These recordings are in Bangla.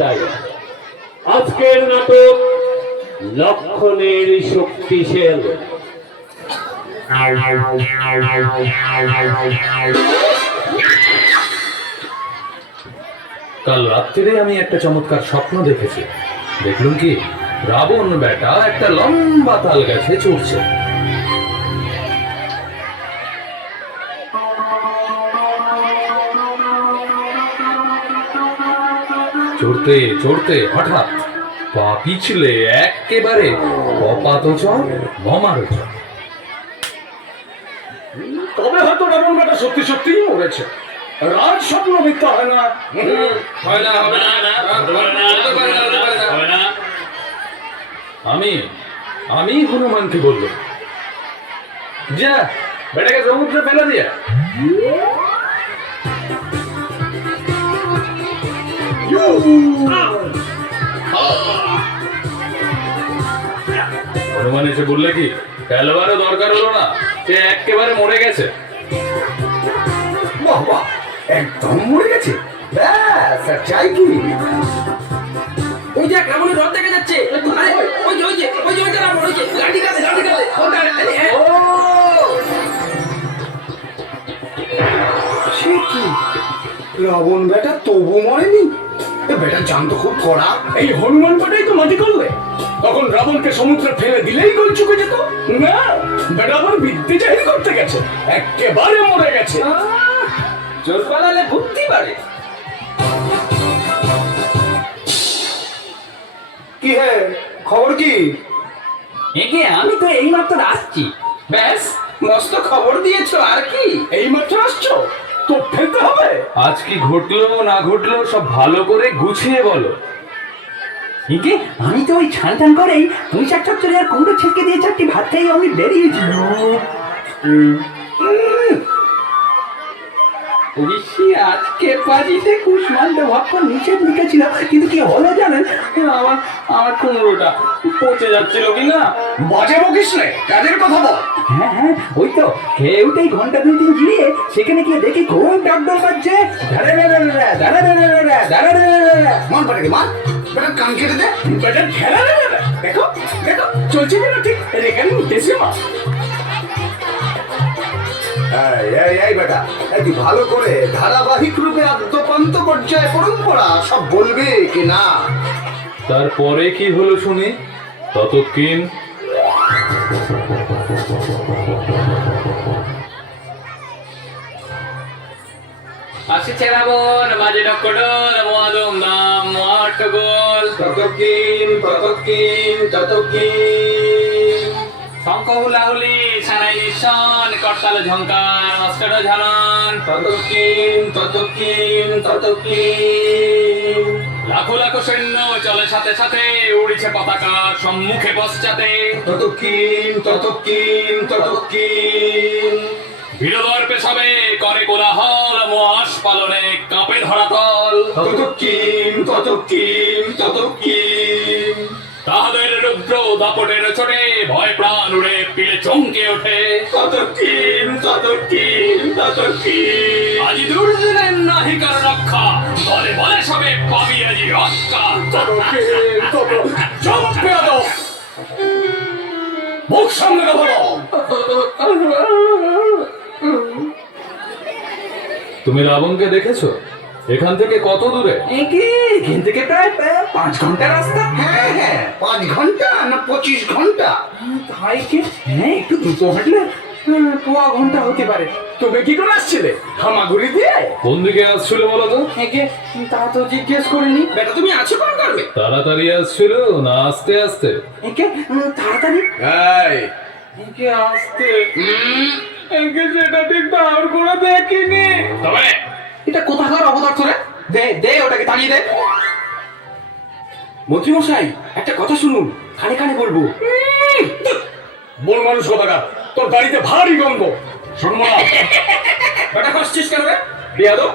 তাই আজকের নাটক লক্ষণের শক্তিশাল। কাল রাত্রে আমি একটা চমৎকার স্বপ্ন দেখেছি। দেখলুম কি, রাবণ বেটা একটা লম্বা তাল গাছে চড়ছে। চড়তে চড়তে হঠাৎ পা পিছলে একেবারে অপাতচর মমারচর। তবে হয়তো রাবণ বেটা সত্যি সত্যিই মরেছে। রাজ স্বপ্ন মিথ্যা হয় না। আমি আমি হনুমানকে বলবো, যা বেটাকে সমুদ্রে ফেলে দিয়ে। হনুমান এসে বললে কি, ফেলবারও দরকার হলো না, সে একেবারে মরে গেছে। বাহ বাহ, একদম মরে গেছে। ব্যাস, আর চাই কি? ওই যে রাবণের রথ দেখা যাচ্ছে। আরে ওই যে ওই যে ওই যে ওই যে রাবণ, ওই যে লাঠি কাঁধে সে কি, রাবণ বেটা তবু মরেনি? বেটা জানতো খুব কড়া। এই হনুমান বেটাই তো মাটি করলে। তখন রাবণকে সমুদ্রে ফেলে দিলেই গোল চুকে যেত না। বেটা আবার বিদ্যে জাহির করতে গেছে, একেবারে মরে গেছে। জোর পালালে বুদ্ধি বাড়ে। কি হে, খবর কি? একে আমি তো এইমাত্র আসছি। ব্যাস, মস্ত খবর দিয়েছো আর কি। এই মাত্র আসছো তো ফেলতে হবে। আজ কি ঘটলো না ঘটলো সব ভালো করে গুছিয়ে বলো। একে আমি তো ওই ছান টান করেই তুই চার চচ্চড়ি আর কুমড়ো ছেঁকে দিয়ে চারটি ভাত খেয়ে আমি বেরিয়েছিল। ঋষি আজকে পাজিতে কুষ্মান্ড ভক্ষণ নিষেধ লিখেছিল, কিন্তু কি হলো জানেন? আমার আমার কুমড়োটা পচে যাচ্ছিল কিনা। বাজে বকিস নে, কাজের কথা বল। হ্যাঁ হ্যাঁ, ওই তো খেয়ে উঠেই ঘন্টা 2-3 জিরিয়ে সেখানে গিয়ে দেখি খুব ডাকডোল বাজছে। মান পাটাকে মান, বেটা কান কেটে দে। বেটা ঢেলা রে। দেখো দেখো, চলছে যেন ঠিক রেখারিং দেশে মা। এই বেটা, তুই ভালো করে ধারাবাহিক রূপে আদ্যপান্ত পর্যায়ে পরম্পরা সব বলবে কি না? তারপরে কি হলো শুনি, ততক্ষণ আসছে রাবণ, মাঝে ডক্কডোল, মোয়াদম দাম, মোয়াট্টগোল। শঙ্খ হুলাহুলি, সানাই নিঃসন, করতাল ঝঙ্কার, অস্ত্র ঝালন। লাখো লাখো সৈন্য চলে সাথে সাথে, উড়িছে পতাকা সম্মুখে পশ্চাতে। বীরদর্পে সবে করে কোলাহল, মোয়াস পালনে কাঁপে ধরাতল। তাহাদের রুদ্র দাপটের ছোটে, ভয় প্রাণ উড়ে পিলে চমকে ওঠে। আজি দুর্জনের নাহি কার রক্ষা, বলে বলে সবে পাবি আজি রক্ষা। মুখ সামনে বলো। তুমি রাবণকে দেখেছো? এখান থেকে কত দূরে? এখান থেকে প্রায় 5 ঘন্টা রাস্তা। হ্যাঁ, 5 ঘন্টা না 25 ঘন্টা? তাই কি? হ্যাঁ, একটু দ্রুত হাঁটলে পোয়া ঘন্টা হতে পারে। তুমি কি করে আসছিলে? হামাগুড়ি দিয়ে? কোন দিকে আসছিল বলো তো? একে তা তো জিজ্ঞেস করিনি। বেটা তুমি আছো কোন করবে? তাড়াতাড়ি আসছিল না আস্তে আস্তে? একে তাড়াতাড়ি। এই একে আসতে। একে সেটা ঠিক ধার করে দেখিনি। তবে এটা কোথাকার অবদার্থ রে? দে দে ওটাকে তাড়িয়ে দে। মন্ত্রী মশাই, একটা কথা শুনুন, কানে কানে বলবো। বল মানুষ কোথাকার, তোর গাড়িতে ভারী গন্ধ। শোনমা, বেটা হাসছিস কেন রে বেয়াদব?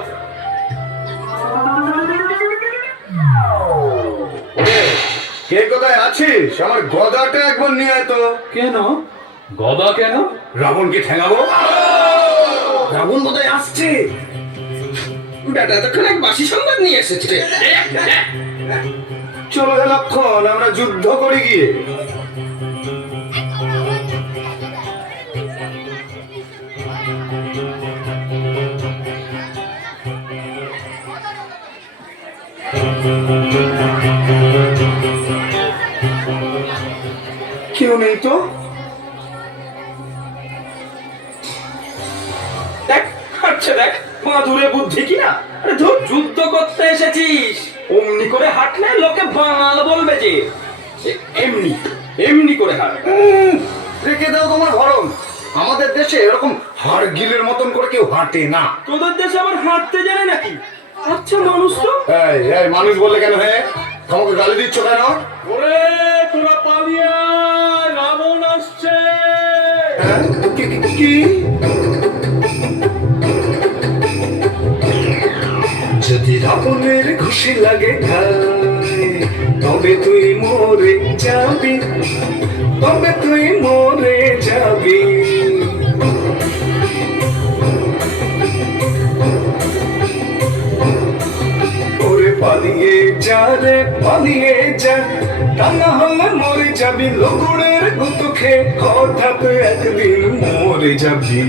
কে কোথায় আছিস? আমার গদাটা একবার নিয়ে আয় তো। কেন গদা কেন? রাবণকে ঠেঙাবো। রাবণ কোথায় আসছে? বেটা এতক্ষণ এক বাসি সংবাদ নিয়ে এসেছে। চলো হে লক্ষণ, আমরা যুদ্ধ করে গিয়ে। কেউ নেই তো। দেখ, আচ্ছা দেখ, বাঁধুরে বুদ্ধি কিনা। আরে ধর, যুদ্ধ করতে এসেছিস, অমনি করে হাঁটলে লোকে বাঙাল বলবে যে। এমনি এমনি করে হাঁট। রেখে দাও তোমার ধরন। আমাদের দেশে এরকম হাড় গিলের মতন করে কেউ হাঁটে না। তোদের দেশে আবার হাঁটতে জানে নাকি? আচ্ছা মানুষ তো। এই এই মানুষ বললে কেন? হ্যাঁ, আমাকে গালি দিচ্ছ কেন? ওরে তোরা পালিয়ে আয়, রাবণ আসছে। হ্যাঁ? কি? যদি রাবণের খুশি লাগে খায়, তবে তুই মরে যাবি, তবে তুই মরে যাবি। ওরে পালিয়ে যা রে, পালিয়ে যা, তা না হলে মরে যাবি। লগুড়ের গুতো খেয়ে হঠাৎ একদিন মরে যাবি।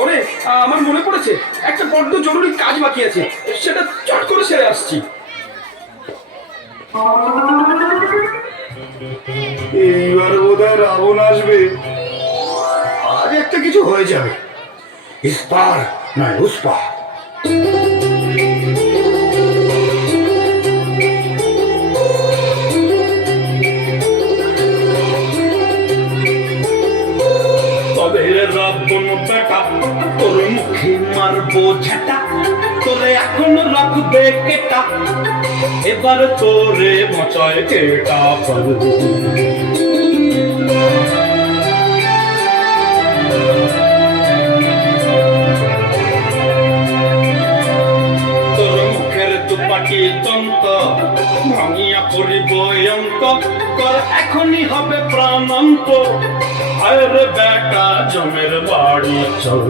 ওরে, আমার মনে পড়েছে, একটা বড্ড জরুরি কাজ বাকি আছে, সেটা চট করে সেরে আসছি। এইবার বোধহয় রাবণ আসবে। আজ একটা কিছু হয়ে যাবে। ইস্পার নয় উস্পার। তবে রাবণ বেটা, তোর মুখে মারবো ঝাঁটা, তোরে এখন রাখবে কেটা, এবার তোরে বাঁচায় কেটা পারবে। তোর মুখের দুপাটি দন্ত ভাঙিয়া পড়িব অঙ্ক, তোর এখনই হবে প্রাণান্ত। আরে বেটা জমের বাড়ি চল।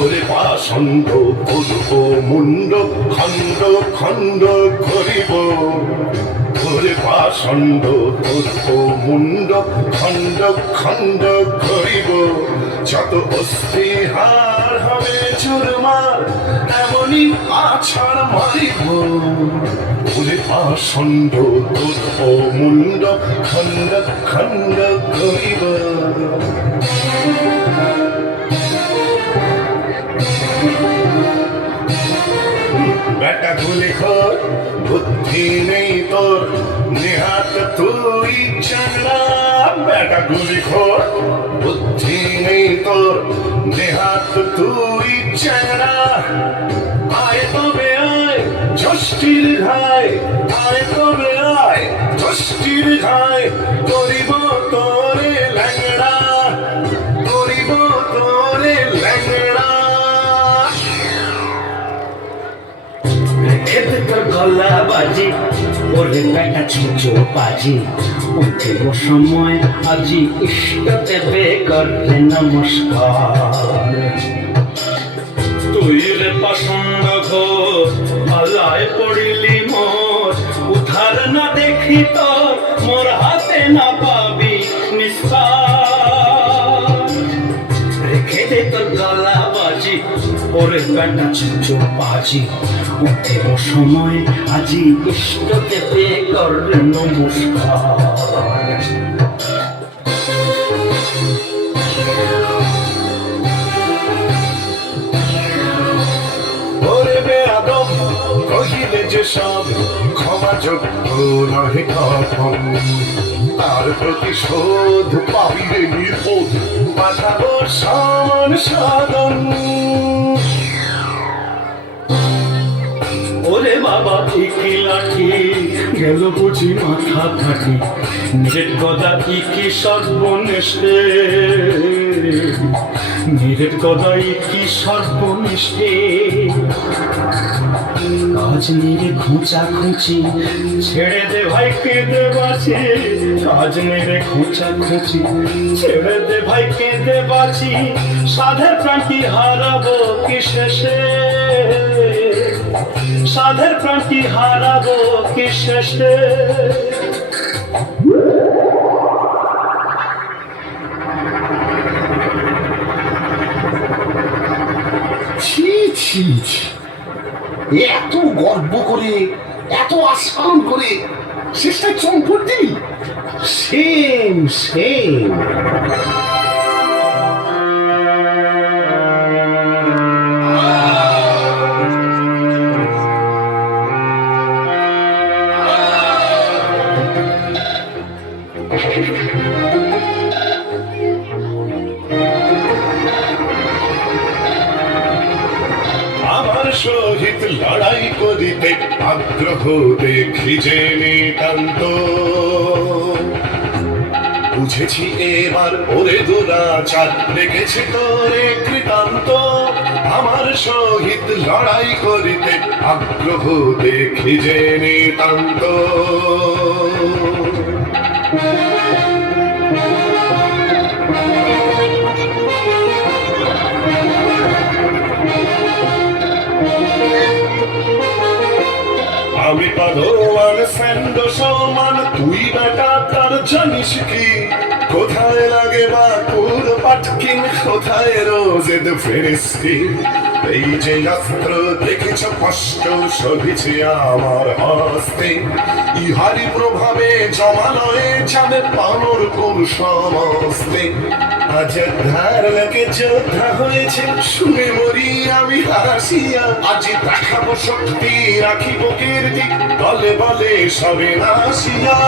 ওরে পাষণ্ড করব মুন্ড খণ্ড খণ্ড করিব, ওরে পাষণ্ড করব মুন্ড খণ্ড খণ্ড করিব। যত অস্থি হার হবে চুরমার, এমনই আছাড় মারিব। ওরে পাষণ্ড করব মুন্ড খণ্ড খণ্ড করিব। বেটা গুলি খোর, বুদ্ধি নেই তোর, নেহাত তুই চাংড়া। বেটা গুলি খোর, বুদ্ধি নেই তোর, নেহাত তুই চাংড়া। আয় তবে আয় ষষ্ঠীর ঘায়, আয় তবে আয় ষষ্ঠীর ঘায়, করিব তোরে ল্যাংড়া, করিব তোরে ল্যাংড়া। খেতে তোর গলা বাজি, ওরে বেটা ছুঁচো বাজি, উঠিব সময় আজি, ইষ্ট দেবে করলে নমস্কার। তুই রে পাষণ্ড ঘোর, পালায় পড়িলি মোর, উধার না দেখি তোর, মোর হাতে না পাবি নিস্তার। রেখে দে তোর গলা বাজি, ওরে বেটা ছুঁচো বাজি উঠের সময় আজি ইষ্ট দেবে কর নমস্কার। ওরে বেয়াদব কহিলে যে সব ক্ষমা যোগ্য নহে কখন, তার প্রতিশোধ পাবিরে নির্বোধ পাঠাবো সমান সাধন। ওরে বাবা ঠিকই লাঠি গেল বুঝি মাথা ফাটি, নিজের গদা কি সর্বনেশে, নিজের গদাই কি সর্বনেশে। কাজ মেরে খোঁচা খুঁচি ছেড়ে দে ভাই কেঁদে বাঁচি, কাজ মেরে খোঁচা খুঁচি ছেড়ে দে ভাই কেঁদে বাঁচি, সাধের প্রাণটি হারাবো কি শেষে, সাধের প্রাণটি হারাবো কি শেষে। ছি ছি ছি, এত গর্ব করে এত আস্ফালন করে শেষটা চম্পট দিলি, সেম সেম। আমার সহিত লড়াই করিতে আগ্রহ দেখি যে নিতান্ত, বুঝেছি এবার ওরে দুরাচার লেগেছে তোরে কৃতান্ত। আমার সহিত লড়াই করিতে আগ্রহ দেখি যে নিতান্ত, আমি পাদোয়ান স্যান্ড সমান, তুই বেটা তার জানিস কি, কোথায় লাগে বাকুর পাটকিন, কোথায় রোজেদ ফেরিস্তি। এই যে অস্ত্র দেখেছ কষ্ট সহিছে আমার হস্তে, ইহারি প্রভাবে জমালয়ে যাবে পানর কোন সমস্তে। আজ ধার লাগে যোদ্ধা হয়েছে শুনে মরি আমি হাসিয়া, আজ দেখাবো শক্তি রাখিব কীর্তি, বলে বলে সবে নাসিয়া।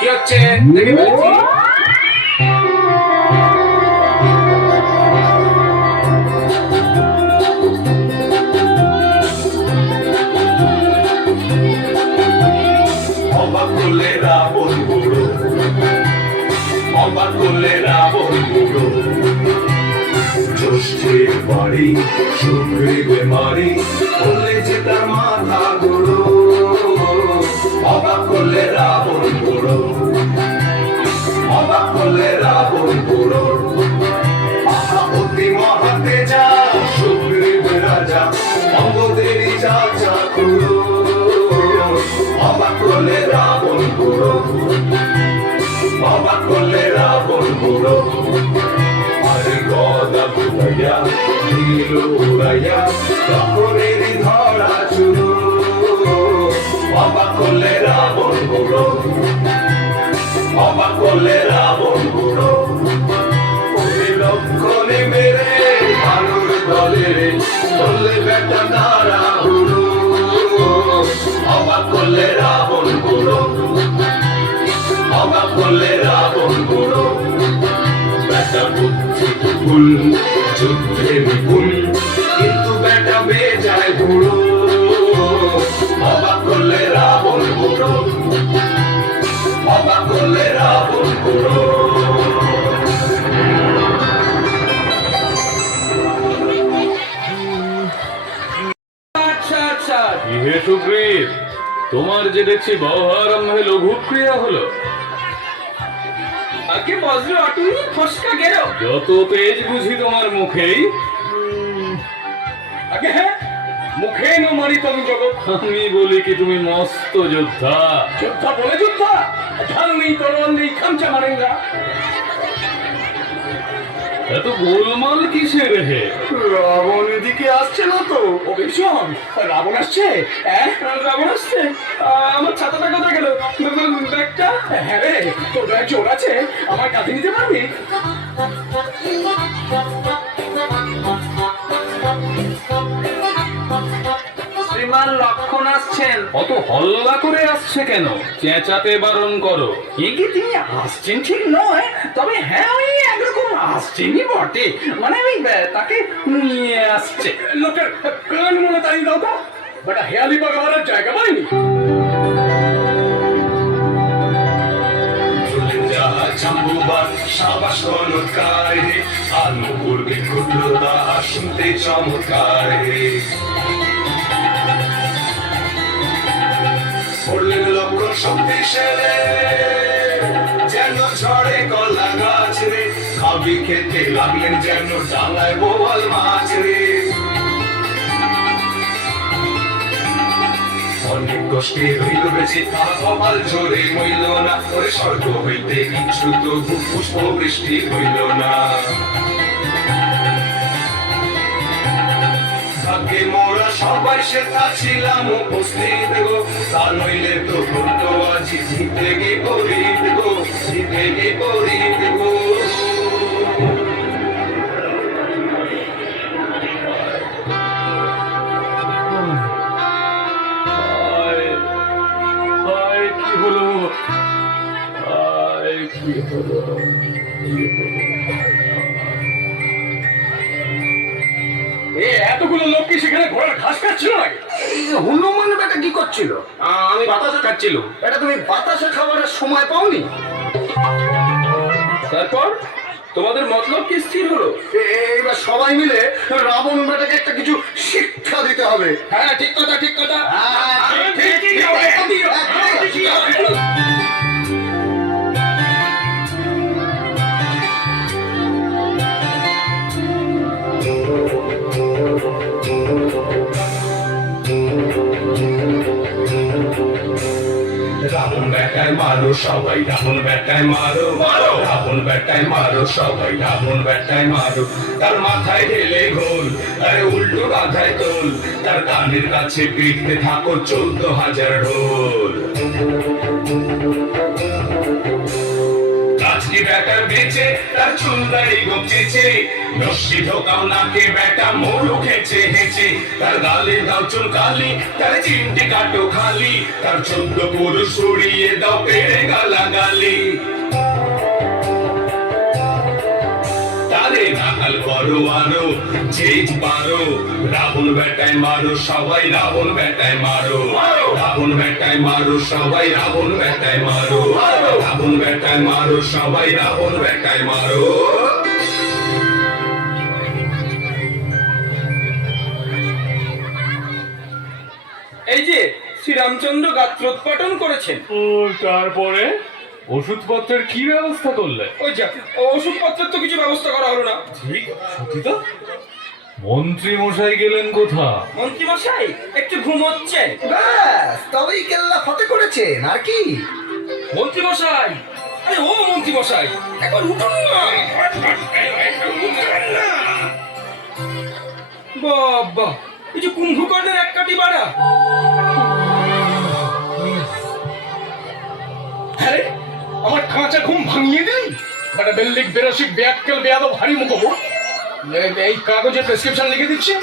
কি হচ্ছে দেখে ফেলেছি। অবাক করলে রাবণ বুড়ো, অবাক করলে রাবণ বুড়ো, জ্যৈষ্ঠের বাড়ি সুগ্রীবে মারি, বললে যে তার মাথা গুঁড়ো। অবাক করলে রাবণ বুড়ো, অবাক করলে রাবণ বুড়ো, আহা অতি মহাতে যা সুগ্রীব রাজা, অঙ্গদেরই যা যা কুড়ো। অবাক করলে রাবণ বুড়ো, অবাক করলে রাবণ বুড়ো, আরে গদা বুড়াইয়া নীল উড়াইয়া তখনের ধরা চুরো। অবাক করলে রাবণ বুড়ো, অবাক করলে রাবণ বুড়ো, ওরে লক্ষণে মেরে ভানুর দলে রে বললে বেটা নারা হুড়ো। অবাক করলে রাবণ বুড়ো, অবাক করলে রাবণ বুড়ো, বেটা বুদ্ধি ভুল যুদ্ধে বিপুল, কিন্তু বেটা বেজায় বুড়ো। অবাক করলে রাবণ বুড়ো, অবাক করলে রাবণ হে সুগ্রীব, তোমার যে দেখছি বহারম্ভে লঘু ক্রিয়া হলো। আগে বজ্র অটুনি ফসকা গেরো। যত তেজ বুঝি তোমার মুখেই। আগে হ্যাঁ, মুখে ন মারি তুমি জগৎ। আমি বলি কি তুমি মস্ত যোদ্ধা। যোদ্ধা বলে যোদ্ধা, ঢাল নেই, তরোয়াল নেই, খামচা মারেঙ্গা। এত গোলমাল কিসের হে? রাবণ এদিকে আসছে না তো? ও ভীষণ, রাবণ আসছে? হ্যাঁ রাবণ আসছে? আমার ছাতাটা কোথায় গেল? ব্যাগটা? হ্যাঁ রে, তোর ব্যাগ জোর আছে, আমার কাঁধে নিতে পারবি? শ্রীমান লক্ষণ আসছেন। অত হল্লা করে আসছে কেন? চেঁচাতে বারণ করো। একে তিনি আসছেন ঠিক নয়, তবে হ্যাঁ ওই একরকম আসছেনই বটে। মানে ওই তাকে নিয়ে আসছে। লোকের কান মনে দাঁড়িয়ে দাও তো, বেটা হেয়ালি বাগাবার জায়গা পাইনি। জাম্বুবান সাবাস চমৎকার হে, আলু করবে ক্ষুদ্রতা শুনতে চমৎকার হে। পড়লেন লক্ষণ শক্তিশালী, যেন ঝড়ে কলা গাছ রে, খাবি খেতে লাগলেন যেন ডাঙায় বোয়াল মাছ রে। অনেক কষ্টে হইল বেঁচে তাহা কপাল জোরে হইল না, ওরে স্বর্গ হইতে কিছু তবু পুষ্প বৃষ্টি হইল না। ভাগ্যে মোরা সবাই সেটা ছিলাম উপস্থিত গো, তা নইলে তো হতো আজ জিতে গে পরিত গো, জিতে গে পরিত গো। কি হলো? কি হলো? এ এতগুলো লোক কি সেখানে ঘোড়ার ঘাস খাচ্ছিল নাকি? হনুমান বেটা কি করছিল? আমি বাতাসা খাচ্ছিল। এটা তুমি বাতাসা খাবারের সময় পাওনি? তারপর তোমাদের মতলব কি স্থির হলো? এইবার সবাই মিলে রাবণ বেটাকে একটা কিছু শিক্ষা দিতে হবে। হ্যাঁ ঠিক কথা, ঠিক কথা। ঠিকই হবে। ঠিকই হবে। রাবণ বেটায় মারো সবাই, রাবণ বেটায় মারো মারো, রাবণ বেটায় মারো সবাই, রাবণ বেটায় মারো। তার মাথায় ঢেলে ঘোল, আরে উল্টো গাধায় তোল, তার কানের কাছে পিটতে থাকো 14,000 ঢোল। আজকে বেটার বেঁচে তার চুল দাড়ি গমচেছে, রশ্মি ঢোকাও নাকে বেটা মোড় খেছে হেঁচে, তার গালে দাও চুল কালি, তার চিমটি কাটো খালি, তার 14 পুরুষ সরিয়ে দাও পেড়ে গালাগালি। তারে নাকাল করো আরো যেই পারো, রাবণ বেটায় মারো সবাই, রাবণ বেটায় মারো, রাবণ বেটায় মারো সবাই, রাবণ বেটায় মারো, রাবণ বেটায় মারো সবাই, রাবণ বেটায় মারো। এই যে শ্রীরামচন্দ্র গাত্রোৎপাটন করেছেন। তারপরে ওষুধপত্রের কি ব্যবস্থা করলে? ওই যা, ওষুধপত্রের তো কিছু ব্যবস্থা করা হলো না। ঠিক সত্যি তো। মন্ত্রী মশাই গেলেন কোথা? মন্ত্রী মশাই একটু ঘুমোচ্ছেন। ব্যাস, তবেই কেল্লা ফতে করেছেন আর কি? মন্ত্রী মশাই, আরে ও মন্ত্রী মশাই, একবার উঠুন না। বাবা, এই যে কুম্ভকর্ণের এক কাটি বাড়া। আরে আমার কাঁচা ঘুম ভাঙিয়ে দিলি। বেটা বেল্লিক বেরসিক ব্যাককেল বেয়াদব হারি মুখো। এই কাগজে প্রেসক্রিপশন লিখে দিচ্ছি,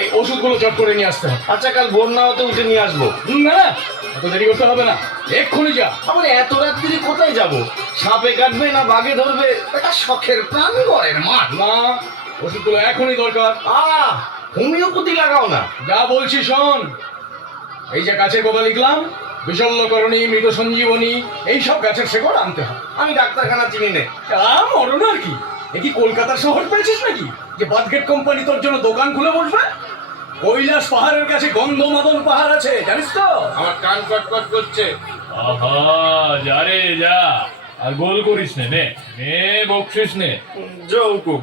এই ওষুধগুলো চট করে নিয়ে আসতে হবে। আচ্ছা, কাল ভোর না হতে উঠে নিয়ে আসবো। না, এত দেরি করতে হবে না, এক্ষুনি যা। আবার এত রাত্রি কোথায় যাব? সাপে কাটবে না বাঘে ধরবে? এটা শখের প্রাণ গড়ের মাঠ। না, ওষুধগুলো এখনই দরকার। হোমিওপ্যাথি লাগাও না। যা বলছি শোন, এই যে গাছের কথা লিখলাম, বিশল্যকরণী, মৃত সঞ্জীবনী, এইসব গাছের শেকড় আনতে হবে। আমি ডাক্তারখানা চিনি নে। মরণ আর কি, এ কি কলকাতার শহর পেয়েছিস নাকি যে বাদগেট কোম্পানি তোর জন্য দোকান খুলে বসবে? কৈলাস পাহাড়ের কাছে গন্ধমাদন পাহাড় আছে, জানিস তো? আমার কান কটকট করছে। আহা, যা রে যা, আর গোল করিস নে, নে বকশিস নে। জৌকুম।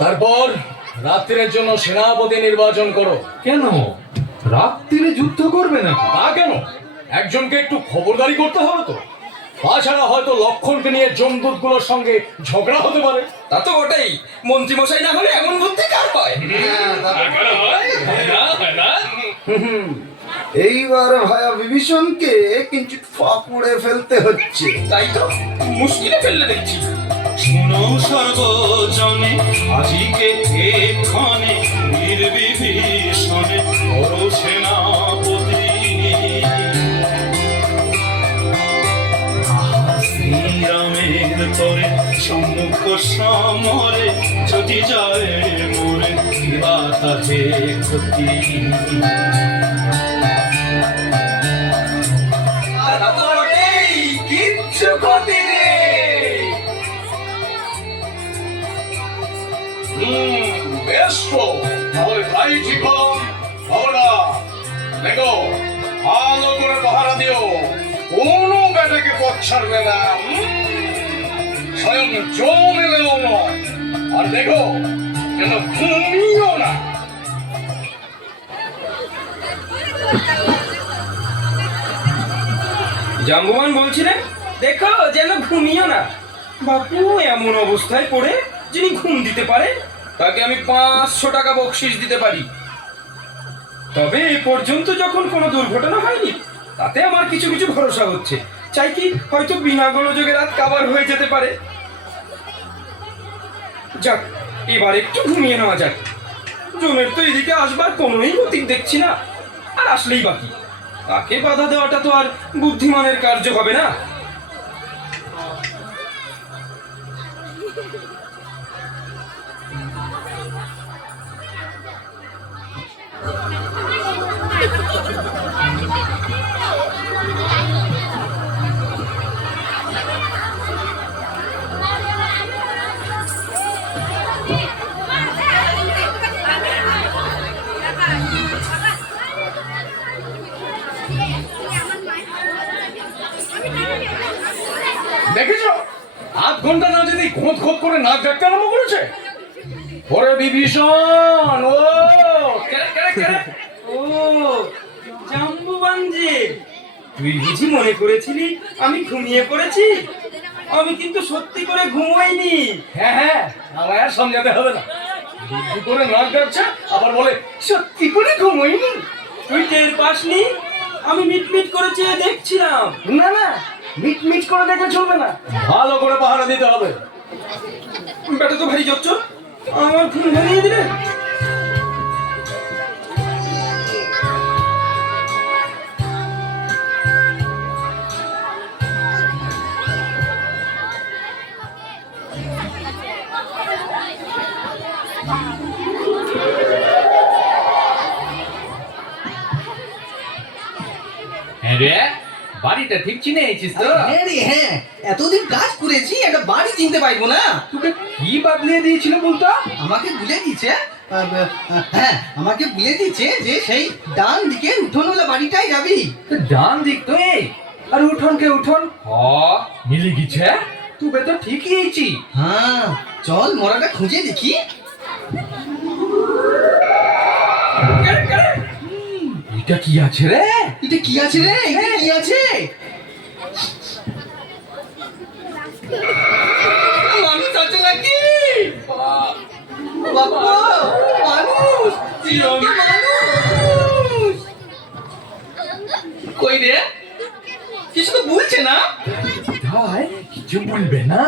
তারপর রাত্রির জন্য সেনাপতি নির্বাচন করো। কেন রাত্রিরে যুদ্ধ করবে না? তা কেন? একজনকে একটু খবরদারি করতে হবে তো। তাছাড়া হয়তো লক্ষণকে নিয়ে জমদূতগুলোর সঙ্গে ঝগড়া হতে পারে। তা তো ওটাই, মন্ত্রী মশাই না হলে এমন বুদ্ধি কার হয়? এইবার ভায়া বিভীষণকে কিঞ্চিত ফাঁকুড়ে ফেলতে হচ্ছে। তাই তো মুশকিলে ফেললে দেখছি। শোনো সর্বজনে আজিকে এক্ষণে বীর বিভীষণে বড় সেনাপতি আহা শ্রীরামের তরে সম্মুখ সমরে যদি যায় মোরে কিবা তাহে ক্ষতি কিচ্ছু ক্ষতি নেই। বেশ তো, তাহলে তাই ঠিক হলো। বাবুরা, দেখো ভালো করে পাহারা দিও, কোনো বেটাকে পথ ছাড়বে না। স্বয়ং জমেলেও নয়। আর দেখো যেন ঘুমিও না। জাম্বুবান বলছিলেন, দেখো যেন ঘুমিও না। বাপু এমন অবস্থায় পড়ে যিনি ঘুম দিতে পারে তাকে আমি 500 টাকা বকশিস দিতে পারি। তবে এ পর্যন্ত যখন কোনো দুর্ঘটনা হয়নি, তাতে আমার কিছু কিছু ভরসা হচ্ছে। চাই কি হয়তো বিনা গোলযোগে রাত কাবার হয়ে যেতে পারে। যাক, এবার একটু ঘুমিয়ে নেওয়া যাক। জমের তো এদিকে আসবার কোনোই গতিক দেখছি না, আর আসলেই বাকি। তাকে বাধা দেওয়াটা তো আর বুদ্ধিমানের কার্য হবে না। দেখেছ, আধ ঘন্টা না যদি খোঁত খোঁত করে নাক ডাকতে আরম্ভ করেছে। ওরে বিভীষণ, ও ও জাম্বুবান যে, তুই বুঝি মনে করেছিলি আমি ঘুমিয়ে পড়েছি? আমি কিন্তু সত্যি করে ঘুমোইনি। হ্যাঁ হ্যাঁ, আমায় আর সমঝাতে হবে না। বুদ্ধি করে নাক ডাকছে, আবার বলে সত্যি করে ঘুমোইনি। তুই টের পাসনি? আমি মিটমিট করে চেয়ে দেখছিলাম। না না, মিট করে দেখলে চলবে না, ভালো করে পাহারা দিতে হবে। বেটা তো ভারী জচ্চর, আমার ঘুম ভেঙে দিলে। হ্যাঁ রে, বাড়িটা ঠিক চিনেছিস তো? হ্যাঁ রে হ্যাঁ, এতদিন কাজ করেছি, একটা বাড়ি চিনতে পারবো না। তোকে কি বাদলিয়ে দিয়েছিল বলতো? আমাকে বলে দিচ্ছে, হ্যাঁ আমাকে বলে দিচ্ছে যে সেই ডান দিকে উঠোনওয়ালা বাড়িটাই যাবি। তো ডান দিক তো এই, আর উঠোনকে উঠোন মিলে গেছে। তুই তো ঠিকই এইছি। হ্যাঁ চল মরাটা খুঁজে দেখি। এটা কি আছে রে? এটা কি আছে রে? এটা কি আছে? মানুষ আছে নাকি? বাবা, মানুষ, জীবন্ত মানুষ। কই রে? কিছু তো বলছে না। ভাই কিছু বলবে না।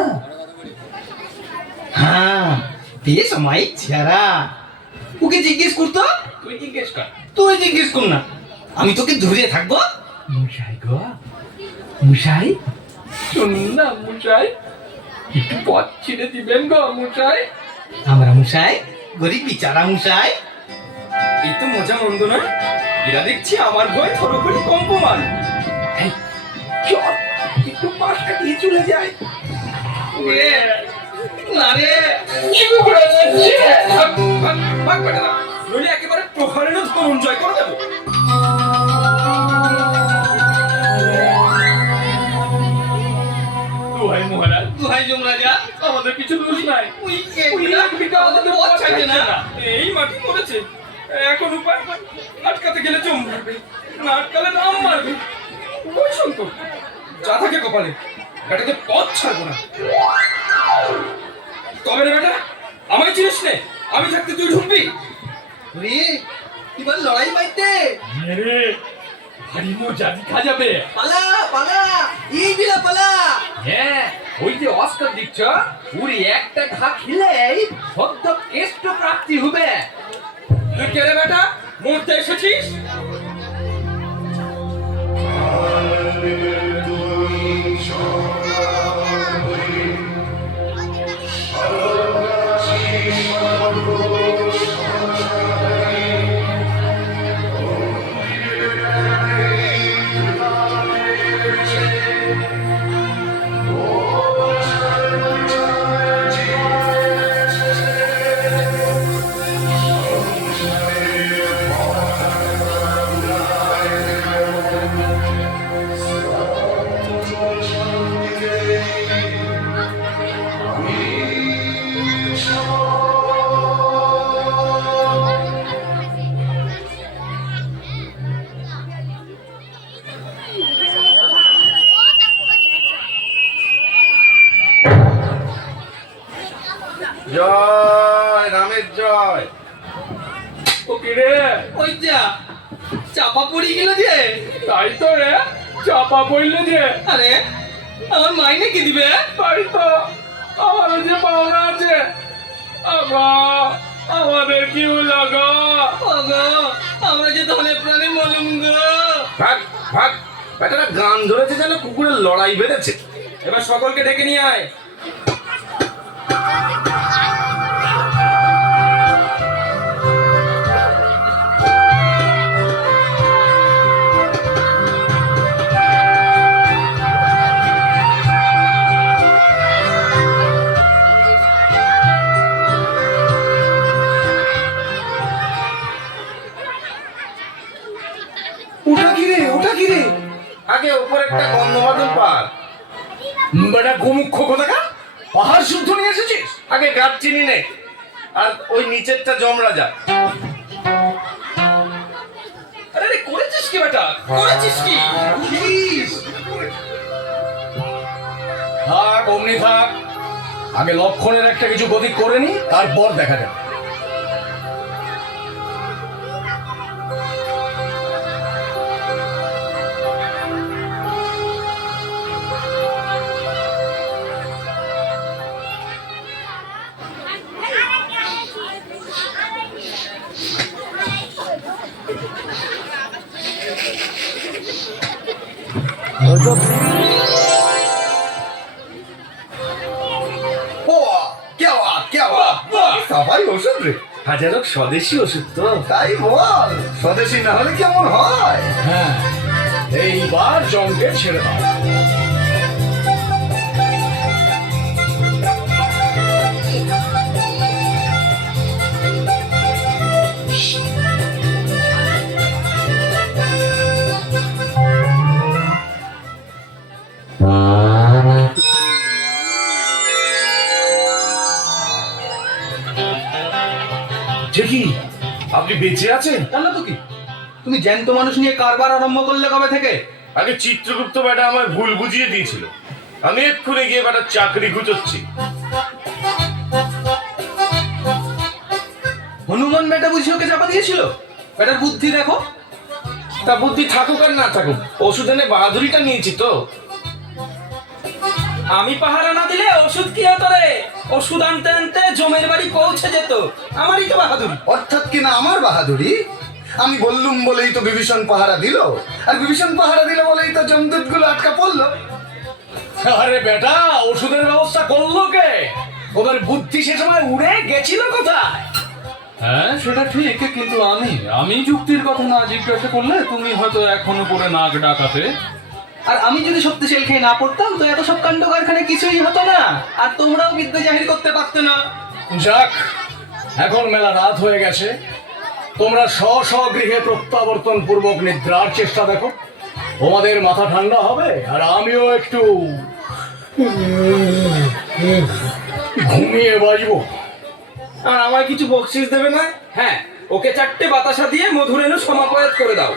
হ্যাঁ বেশ আমায় ছাড়া। ওকে জিজ্ঞেস করতো। তুই জিজ্ঞেস কর। তুই জিজ্ঞেস কর না, আমি তোকে ধরে থাকবো। মশাই গো, মশাই শুনুন না মশাই, একটু পথ ছিঁড়ে দিবেন গো মশাই। আমরা মশাই গরিব বিচারা মশাই। এই তো মজা মন্দ নয়। এরা দেখছি আমার ভয় থরকরি কম্পমান। চল একটু পাশ কাটিয়ে চলে যায়। না রে, কি করে যাচ্ছে? ভাগ ভাগ ভাগ বেটা। মন জয় করে দেবো। দোহাই মহারাজ, দোহাই যমরাজা, আমাদের কিছু দোষ নাই। ওই এক বিঘা আমাদের পথ ছাড়ছে না। এই মাটি মরেছে, এখন উপায় আটকাতে গেলে জম মারবে, না আটকালে নাম মারবে। ওই শঙ্কর, যা থাকে কপালে, বেটাকে পথ ছাড়বো না। তবে রে বেটা, আমায় চিনিস নে, আমি থাকতে তুই ঢুকবি? রে এবার লড়াই পাইতে রে ভারী মজা দেখা যাবে। পালা পালা এই বিলা পালা। হ্যাঁ, ওই যে অস্কার দিচ্ছ, ওর একটা ঘা খেলেই সদ্য কেষ্ট প্রাপ্তি হবে। তুই কে রে বেটা, মরতে এসেছিস? জয় রামের জয়। ও কি রে? ওই যা চাপা পড়ে গেল যে। তাই তো রে, চাপা পড়লে যে। আরে আমার মাইনে কি দিবে? তাই তো, আমারও যে পাওনা আছে। আমাদের কি হলো গো? ওগো আমরা যে ধনে প্রাণে মলুম গো। ভাগ ভাগ, বেটারা গান ধরেছে যেন কুকুরের লড়াই বেড়েছে। এবার সকলকে ডেকে নিয়ে আয়। ওটা কি রে, ওটা কি রে? আগে উপর একটা গন্ধমাদন পার। বেটা গোমুখ্য কোথাকার, পাহাড় শুদ্ধ নিয়ে এসেছিস? আগে গাছ চিনি নে, আর ওই নিচেরটা যমরাজা। আরে রে, করেছিস কি বেটা, করেছিস কি? থাক অমনি থাক, আগে লক্ষণের একটা কিছু গতি করে নি, তারপর দেখা যাবে। সবাই ওষুধ রে, হাজারো স্বদেশি ওষুধ তো। তাই বল, স্বদেশি না হলে কেমন হয়? হ্যাঁ, এইবার জমকে ছেড়ে দাও। যে কি, আপনি বেঁচে আছেন? জানো তো কি, তুমি জ্যান্ত মানুষ নিয়ে কারবার আরম্ভ করলে কবে থেকে? আগে চিত্রগুপ্ত বেটা আমার ভুল বুঝিয়ে দিয়েছিল, আমি এক্ষুনি গিয়ে বেটার চাকরি গুছোচ্ছি। হনুমান বেটা বুঝি ওকে চাপা দিয়েছিল? বেটার বুদ্ধি দেখো। তা বুদ্ধি থাকুক আর না থাকুক, ওষুধ এনে বাহাদুরিটা নিয়েছি তো। আমি পাহারা না দিলে ওষুধ কি হতো রে? ওষুধ আনতে আনতে জমের বাড়ি পৌঁছে যেত, আমারই তো বাহাদুরি। অর্থাৎ কিনা আমার বাহাদুরি? আমি বললুম বলেই তো বিভীষণ পাহারা দিল, আর বিভীষণ পাহারা দিল বলেই তো জমদূত গুলো আটকা পড়লো। আরে বেটা, ওষুধের ব্যবস্থা করলো কে? ওদের বুদ্ধি সে সময় উড়ে গেছিল কোথায়? হ্যাঁ সেটা ঠিক, কিন্তু আমি যুক্তির কথা না জিজ্ঞাসা করলে তুমি হয়তো এখনো পরে নাক ডাকাতে। আর আমি যদি সত্যি সেল খেয়ে না পড়তাম তো এত সব কাণ্ড কারখানা কিছুই হতো না, আর তোমরাও বিদ্যা জাহির করতে পারতে না। যাক, এখন মেলা রাত হয়ে গেছে, তোমরা স্ব স্ব গৃহে প্রত্যাবর্তন পূর্বক নিদ্রার চেষ্টা দেখো, তোমাদের মাথা ঠান্ডা হবে আর আমিও একটু ঘুমিয়ে বাজবো। আর আমায় কিছু বকশিস দেবে না? হ্যাঁ, ওকে 4টে বাতাসা দিয়ে মধুরেণু সমাপয়াত করে দাও।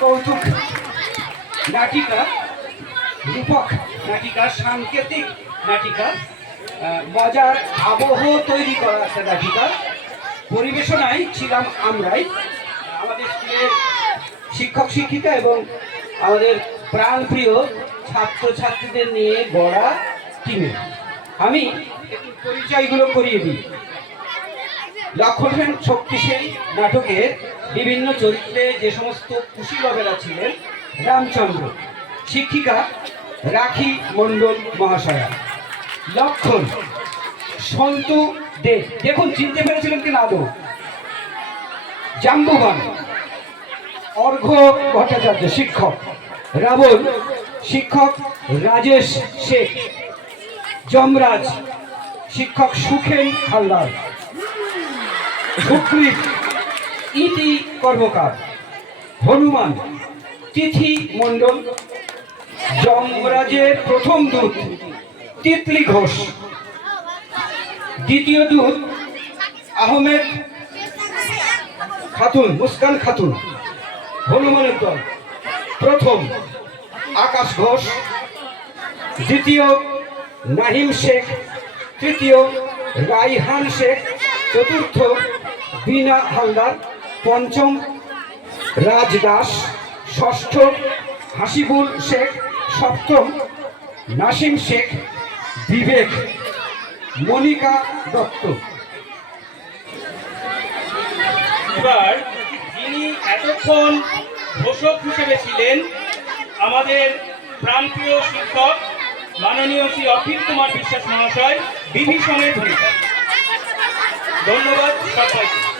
কৌতুক নাটিকা, রূপক নাটিকা, সাংকেতিক নাটিকা, মজার আবহ তৈরি করা একটা নাটিকা। পরিবেশনায় ছিলাম আমরাই, আমাদের স্কুলের শিক্ষক শিক্ষিকা এবং আমাদের প্রাণপ্রিয় ছাত্রছাত্রীদের নিয়ে গড়া টিমে। আমি একটু পরিচয়গুলো করিয়ে দিই। লক্ষ্মণ শক্তিশালী নাটকের বিভিন্ন চরিত্রে যে সমস্ত কুশীলবেরা ছিলেন: রামচন্দ্র, শিক্ষিকা রাখি মণ্ডল মহাশয়া, লক্ষণ সন্তু দে, দেখুন চিনতে পেরেছিলেন কি না আদৌ? জাম্বুবান অর্ঘ্য ভট্টাচার্য, শিক্ষক। রাবণ, শিক্ষক রাজেশ শেখ। যমরাজ, শিক্ষক সুখেন হালদার। সুগ্রীব, ইতি কর্মকার। হনুমান, তিথি মণ্ডল। যমরাজের প্রথম দূত তিতলি ঘোষ, দ্বিতীয় দূত আহমেদ খাতুন, মুস্কান খাতুন। হনুমানের দল প্রথম আকাশ ঘোষ, দ্বিতীয় নাহিম শেখ, তৃতীয় রাইহান শেখ, চতুর্থ বিনা হালদার, পঞ্চম রাজ দাস, ষষ্ঠ হাসিবুল শেখ, সপ্তম নাসিম শেখ, বিবেক, মনিকা দত্ত। এবার যিনি এতক্ষণ ঘোষক হিসেবে ছিলেন আমাদের প্রাণপ্রিয় শিক্ষক মাননীয় শ্রী অখিল কুমার বিশ্বাস মহাশয় বিভীষণের ভূমিকা। ধন্যবাদ সবাইকে।